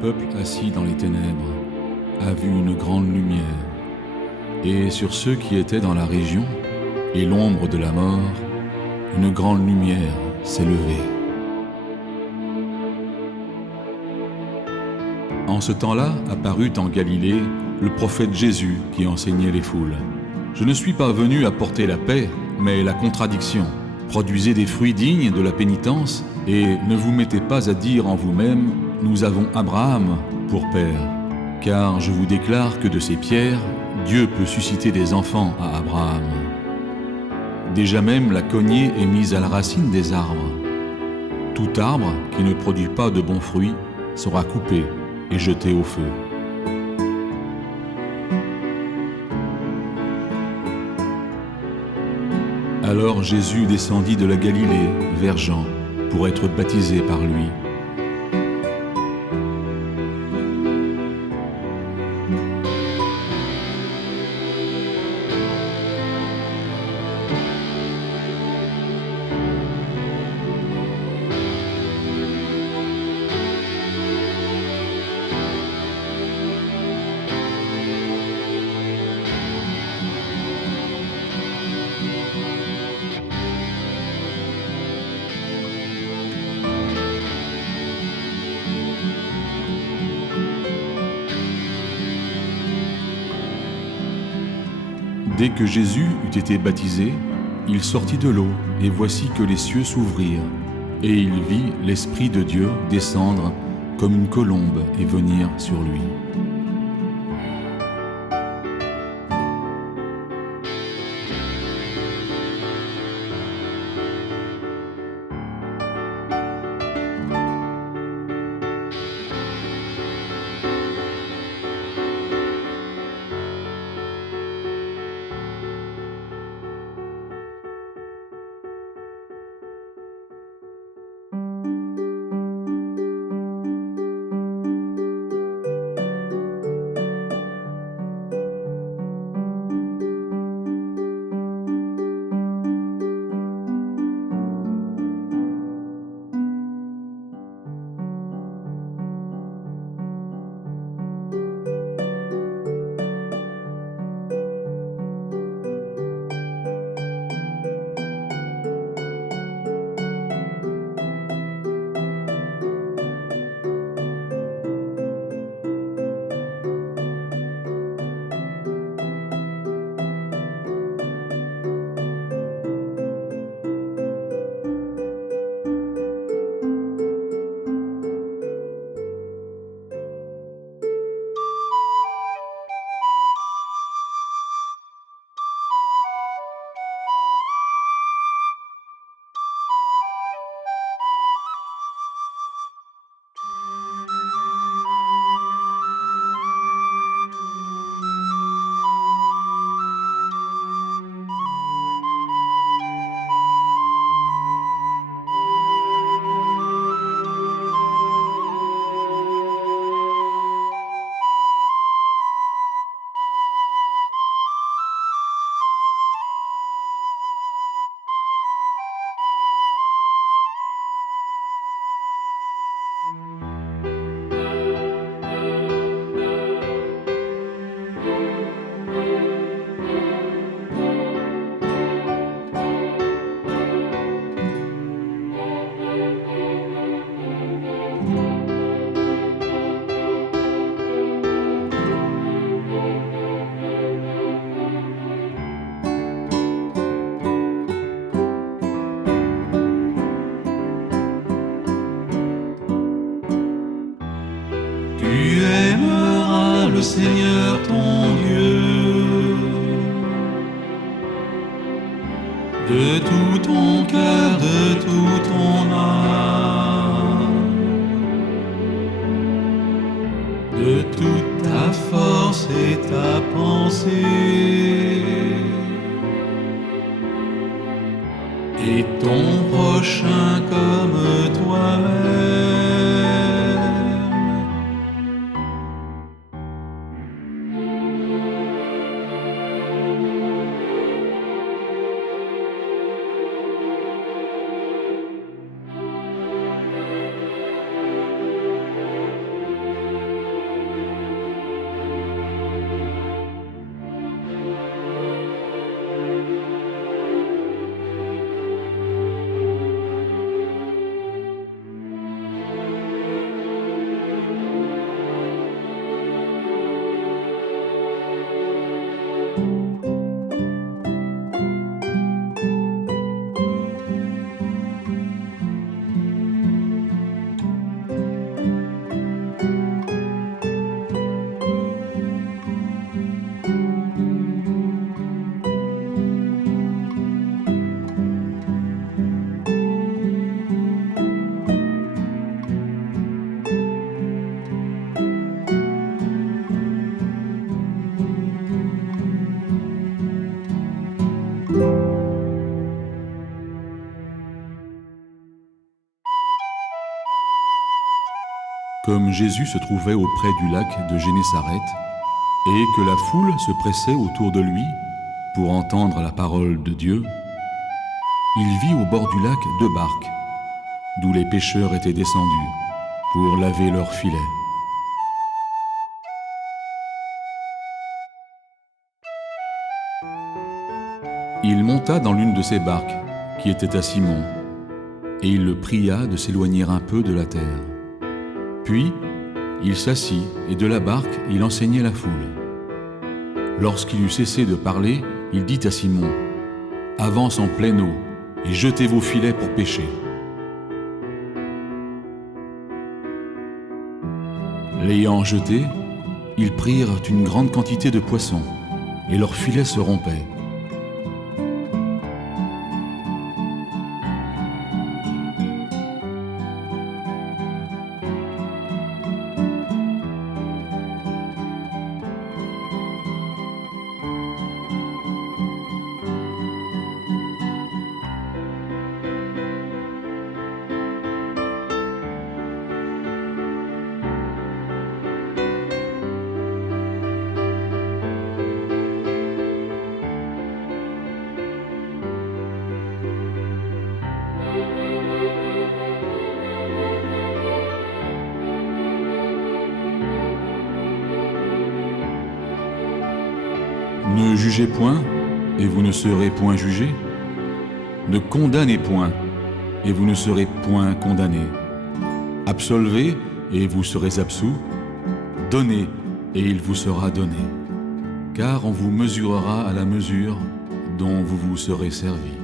peuple assis dans les ténèbres a vu une grande lumière, et sur ceux qui étaient dans la région et l'ombre de la mort, une grande lumière s'est levée. En ce temps-là apparut en Galilée le prophète Jésus qui enseignait les foules. « Je ne suis pas venu apporter la paix, mais la contradiction. Produisez des fruits dignes de la pénitence, et ne vous mettez pas à dire en vous-même « Nous avons Abraham pour père ». Car je vous déclare que de ces pierres, Dieu peut susciter des enfants à Abraham. Déjà même la cognée est mise à la racine des arbres. Tout arbre qui ne produit pas de bons fruits sera coupé et jeté au feu. Alors Jésus descendit de la Galilée vers Jean pour être baptisé par lui. Dès que Jésus eut été baptisé, il sortit de l'eau, et voici que les cieux s'ouvrirent, et il vit l'Esprit de Dieu descendre comme une colombe et venir sur lui. Tu aimeras le Seigneur ton Dieu de tout ton cœur, de tout ton âme, de toute ta force et ta pensée, et ton prochain comme toi-même. Comme Jésus se trouvait auprès du lac de Génésareth, et que la foule se pressait autour de lui pour entendre la parole de Dieu, il vit au bord du lac 2 barques, d'où les pêcheurs étaient descendus pour laver leurs filets. Il monta dans l'une de ces barques, qui était à Simon, et il le pria de s'éloigner un peu de la terre. Puis, il s'assit, et de la barque, il enseignait la foule. Lorsqu'il eut cessé de parler, il dit à Simon, « Avance en pleine eau, et jetez vos filets pour pêcher. » L'ayant jeté, ils prirent une grande quantité de poissons, et leurs filets se rompaient. Ne jugez point, et vous ne serez point jugés. Ne condamnez point, et vous ne serez point condamnés. Absolvez, et vous serez absous. Donnez, et il vous sera donné. Car on vous mesurera à la mesure dont vous vous serez servi.